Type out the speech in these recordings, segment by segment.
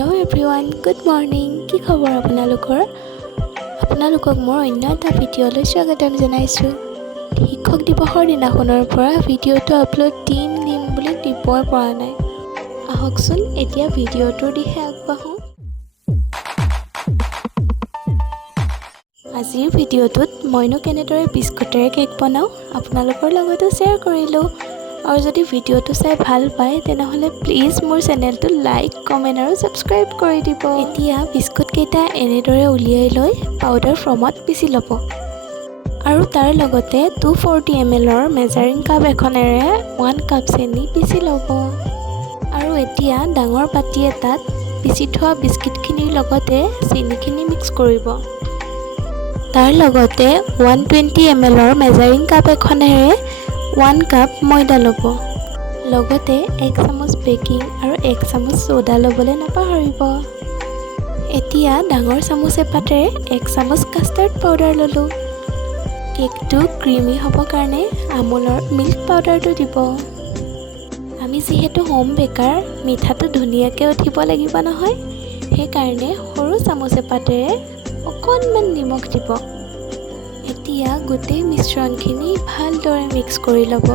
Hello' everyone, good morning. কি খবৰ আপোনালোকৰ? আপোনালোকক মোৰ অন্য এটা ভিডিঅ'লৈ স্বাগতম জনাইছোঁ। শিক্ষক দিৱসৰ দিনাখনৰ পৰা ভিডিঅ'টো আপলোড দিম বুলি দিবই পৰা নাই। আহকচোন এতিয়া ভিডিঅ'টোৰ দিশে আগবাঢ়োঁ। আজিৰ ভিডিঅ'টোত মইনো কেনেদৰে বিস্কুটেৰে কেক বনাওঁ আপোনালোকৰ লগতো শ্বেয়াৰ কৰিলোঁ। আৰু যদি ভিডিঅ'টো চাই ভাল পায় তেনেহ'লে প্লিজ মোৰ চেনেলটো লাইক, কমেণ্ট আৰু ছাবস্ক্ৰাইব কৰি দিব। এতিয়া বিস্কুটকেইটা এনেদৰে উলিয়াই লৈ পাউডাৰ ফৰ্মত পিচি ল'ব আৰু তাৰ লগতে 240 ml মেজাৰিং কাপ এখনেৰে 1 কাপ চেনি পিচি ল'ব। আৰু এতিয়া ডাঙৰ বাটি এটাত পিচি থোৱা বিস্কুটখিনিৰ লগতে চেনিখিনি মিক্স কৰিব। তাৰ লগতে 120 ml মেজাৰিং কাপ এখনেৰে 1 কাপ ময়দা ল'ব। লগতে 1 চামুচ বেকিং আৰু 1 চামুচ সোডা ল'বলৈ নাপাহৰিব। এতিয়া ডাঙৰ চামুচ এপাতেৰে 1 চামুচ কাষ্টাৰ্ড পাউডাৰ ল'লোঁ। কেকটো ক্ৰিমি হ'বৰ কাৰণে আমুলৰ মিল্ক পাউডাৰটো দিব। আমি যিহেতু হোম বেকাৰ, মিঠাটো ধুনীয়াকৈ উঠিব লাগিব নহয়, সেইকাৰণে সৰু চামুচ এপাতেৰে অকণমান নিমখ দিব। এতিয়া গোটেই মিশ্ৰণখিনি ভালদৰে মিক্স কৰি ল'ব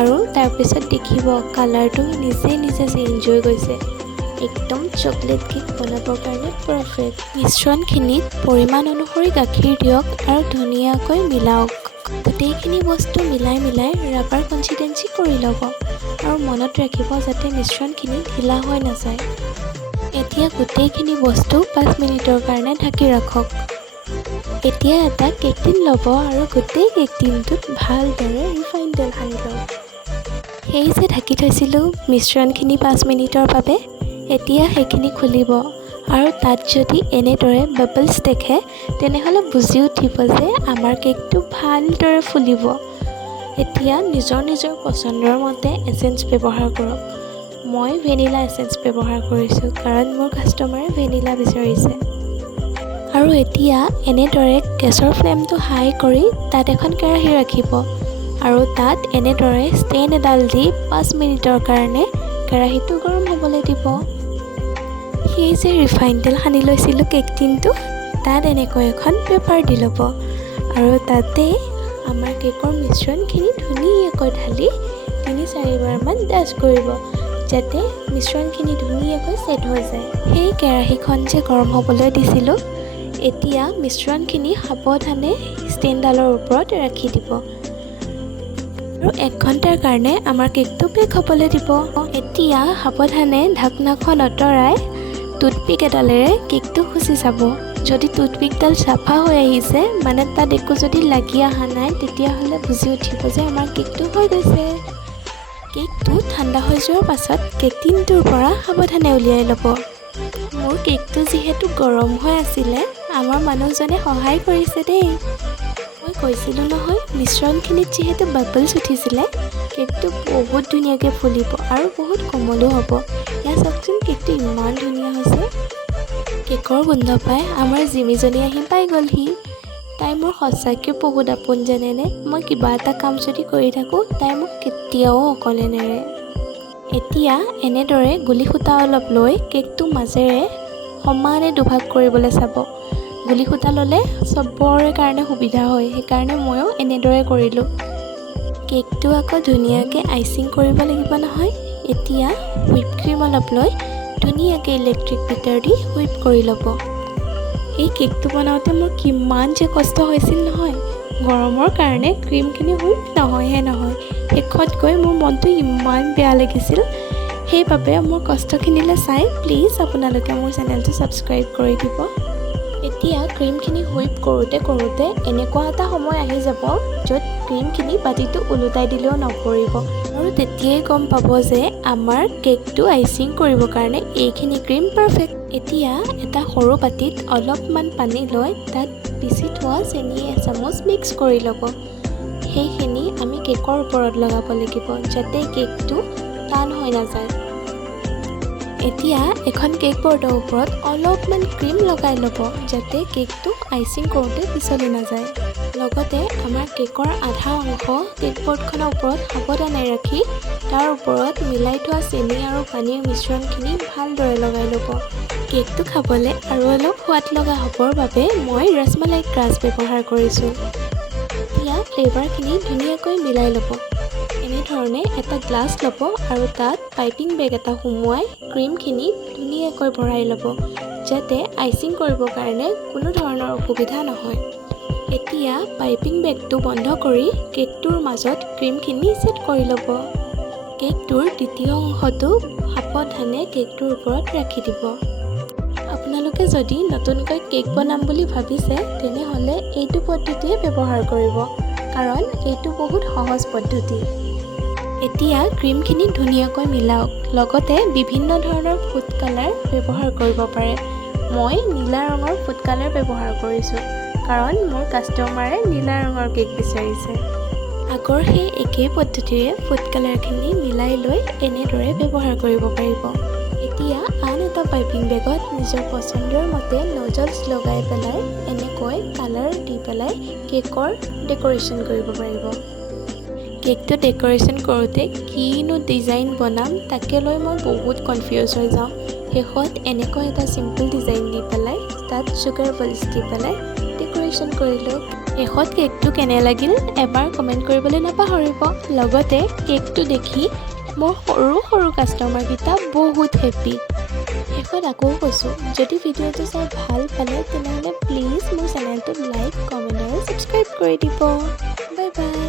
আৰু তাৰপিছত দেখিব কালাৰটো নিজে চেঞ্জ হৈ গৈছে। একদম চকলেট কেক বনাবৰ কাৰণে পাৰফেক্ট। মিশ্ৰণখিনিত পৰিমাণ অনুসৰি গাখীৰ দিয়ক আৰু ধুনীয়াকৈ মিলাওক। গোটেইখিনি বস্তু মিলাই ৰাবাৰ কনচিষ্টেঞ্চি কৰি ল'ব আৰু মনত ৰাখিব যাতে মিশ্ৰণখিনি ঢিলা হৈ নাযায়। এতিয়া গোটেইখিনি বস্তু 5 মিনিটৰ কাৰণে ঢাকি ৰাখক। এতিয়া এটা কেক টিন ল'ব আৰু গোটেই কেক টিনটোত ভালদৰে ৰিফাইন তেল সানি লওক। সেই যে ঢাকি থৈছিলোঁ মিশ্ৰণখিনি 5 মিনিটৰ বাবে, এতিয়া সেইখিনি খুলিব আৰু তাত যদি এনেদৰে বাবলছ দেখে তেনেহ'লে বুজি উঠিব যে আমাৰ কেকটো ভালদৰে ফুলিব। এতিয়া নিজৰ পচন্দৰ মতে এচেঞ্চ ব্যৱহাৰ কৰক। মই ভেনিলা এচেঞ্চ ব্যৱহাৰ কৰিছোঁ কাৰণ মোৰ কাষ্টমাৰে ভেনিলা বিচাৰিছে। আৰু এতিয়া এনেদৰে গেছৰ ফ্লেমটো হাই কৰি তাত এখন কেৰাহী ৰাখিব আৰু তাত এনেদৰে ষ্টেণ্ড এডাল দি 5 মিনিটৰ কাৰণে কেৰাহীটো গৰম হ'বলৈ দিব। সেই যে ৰিফাইন তেল সানি লৈছিলোঁ কেক টিনটো, তাত এনেকৈ এখন পেপাৰ দি ল'ব আৰু তাতে আমাৰ কেকৰ মিশ্ৰণখিনি ধুনীয়াকৈ ঢালি 3-4 বাৰমান ডাষ্ট কৰিব যাতে মিশ্ৰণখিনি ধুনীয়াকৈ ছেট হৈ যায়। সেই কেৰাহীখন যে গৰম হ'বলৈ দিছিলোঁ, এতিয়া মিশ্ৰণখিনি সাৱধানে ষ্টেণ্ডডালৰ ওপৰত ৰাখি দিব আৰু 1 ঘণ্টাৰ কাৰণে আমাৰ কেকটো বেক হ'বলৈ দিব। এতিয়া সাৱধানে ঢাকনাখন আঁতৰাই টুথপিক এডালেৰে কেকটো খুচি চাব। যদি টুথপিকডাল চাফা হৈ আহিছে, মানে তাত একো যদি লাগি অহা নাই, তেতিয়াহ'লে বুজি উঠিব যে আমাৰ কেকটো হৈ গৈছে। কেকটো ঠাণ্ডা হৈ যোৱাৰ পাছত কেক টিনটোৰ পৰা সাৱধানে উলিয়াই ল'ব। মোৰ কেকটো যিহেতু গৰম হৈ আছিলে, আমাৰ মানুহজনে সহায় কৰিছে দেই। মই কৈছিলোঁ নহয়, মিশ্ৰণখিনিত যিহেতু বাবলছ উঠিছিলে, কেকটো বহুত ধুনীয়াকৈ ফুলিব আৰু বহুত কোমলো হ'ব। এয়া চাওকচোন, কেকটো ইমান ধুনীয়া হৈছে। কেকৰ গোন্ধ পাই আমাৰ জিমিজনী আহি পাই গ'লহি। তাই মোৰ সঁচাকৈ বহুত আপোন জানেনে। মই কিবা এটা কাম যদি কৰি থাকোঁ, তাই মোক কেতিয়াও অকলে নেৰে। এতিয়া এনেদৰে গুলি সূতা অলপ লৈ কেকটো মাজেৰে সমানে দুভাগ কৰিবলৈ চাব। গুলি সূতা ল'লে চবৰে কাৰণে সুবিধা হয়, সেইকাৰণে ময়ো এনেদৰে কৰিলোঁ। কেকটো আকৌ ধুনীয়াকৈ আইচিং কৰিব লাগিব নহয়। এতিয়া হুইপ ক্ৰীম অলপ লৈ ধুনীয়াকৈ ইলেক্ট্ৰিক বিটাৰ দি হুইপ কৰি ল'ব। এই কেকটো বনাওঁতে মোৰ কিমান যে কষ্ট হৈছিল নহয়। গৰমৰ কাৰণে ক্ৰীমখিনি হুইপ নহয়। শেষত গৈ মোৰ মনটো ইমান বেয়া লাগিছিল। সেইবাবে মোৰ কষ্টখিনিলৈ চাই প্লিজ আপোনালোকে মোৰ চেনেলটো ছাবস্ক্ৰাইব কৰি দিব। এতিয়া ক্ৰীমখিনি হুইপ কৰোঁতে এনেকুৱা এটা সময় আহি যাব য'ত ক্ৰীমখিনি বাতিটো ওলোটাই দিলেও নপৰিব আৰু তেতিয়াই গম পাব যে আমাৰ কেকটো আইচিং কৰিবৰ কাৰণে এইখিনি ক্ৰীম পাৰফেক্ট। এতিয়া এটা সৰু বাতিত অলপমান পানী লৈ তাত পিচি থোৱা চেনি 1 চামুচ মিক্স কৰি ল'ব। সেইখিনি আমি কেকৰ ওপৰত লগাব লাগিব যাতে কেকটো টান হৈ নাযায়। এতিয়া এখন কেক বৰ্ডৰ ওপৰত অলপমান ক্ৰীম লগাই ল'ব যাতে কেকটো আইচিং কৰোঁতে পিছলি নাযায়। লগতে আমাৰ কেকৰ আধা অংশ কেক বৰ্ডখনৰ ওপৰত সাৱধানে ৰাখি তাৰ ওপৰত মিলাই থোৱা চেনি আৰু পানীৰ মিশ্ৰণখিনি ভালদৰে লগাই ল'ব। কেকটো খাবলৈ আৰু অলপ সোৱাদ লগা হ'বৰ বাবে মই ৰসমলাই ক্ৰাছ ব্যৱহাৰ কৰিছোঁ। এতিয়া ফ্লেভাৰখিনি ধুনীয়াকৈ মিলাই ল'ব। এনেধৰণে এটা গ্লাছ ল'ব আৰু তাত পাইপিং বেগ এটা সুমুৱাই ক্ৰীমখিনি ধুনীয়াকৈ ভৰাই ল'ব যাতে আইচিং কৰিবৰ কাৰণে কোনো ধৰণৰ অসুবিধা নহয়। এতিয়া পাইপিং বেগটো বন্ধ কৰি কেকটোৰ মাজত ক্ৰীমখিনি ছেট কৰি ল'ব। কেকটোৰ দ্বিতীয় অংশটো সাৱধানে কেকটোৰ ওপৰত ৰাখি দিব। আপোনালোকে যদি নতুনকৈ কেক বনাম বুলি ভাবিছে তেনেহ'লে এইটো পদ্ধতিয়ে ব্যৱহাৰ কৰিব, কাৰণ এইটো বহুত সহজ পদ্ধতি। এতিয়া ক্ৰীমখিনি ধুনীয়াকৈ মিলাওক। লগতে বিভিন্ন ধৰণৰ ফুড কালাৰ ব্যৱহাৰ কৰিব পাৰে। মই নীলা ৰঙৰ ফুড কালাৰ ব্যৱহাৰ কৰিছোঁ কাৰণ মোৰ কাষ্টমাৰে নীলা ৰঙৰ কেক বিচাৰিছে। আগৰ সেই একেই পদ্ধতিৰে ফুড কালাৰখিনি মিলাই লৈ এনেদৰে ব্যৱহাৰ কৰিব পাৰিব। এতিয়া আন এটা পাইপিং বেগত নিজৰ পচন্দৰ মতে নজলছ লগাই পেলাই এনেকৈ কালাৰ দি পেলাই কেকৰ ডেক'ৰেশ্যন কৰিব পাৰিব। কেকটো ডেক'ৰেশ্যন কৰোঁতে কিনো ডিজাইন বনাম তাকে লৈ মই বহুত কনফিউজ হৈ যাওঁ। শেষত এনেকৈ এটা চিম্পল ডিজাইন দি পেলাই তাত চুগাৰ বলছ দি পেলাই ডেক'ৰেশ্যন কৰিলোঁ। শেষত কেকটো কেনে লাগিল এবাৰ কমেণ্ট কৰিবলৈ নাপাহৰিব। লগতে কেকটো দেখি মোৰ সৰু সৰু কাষ্টমাৰকেইটা বহুত হেপ্পী। শেষত আকৌ কৈছোঁ, যদি ভিডিঅ'টো চাই ভাল পালে তেনেহ'লে প্লিজ মোৰ চেনেলটোত লাইক, কমেণ্ট আৰু ছাবস্ক্ৰাইব কৰি দিব। Bye bye.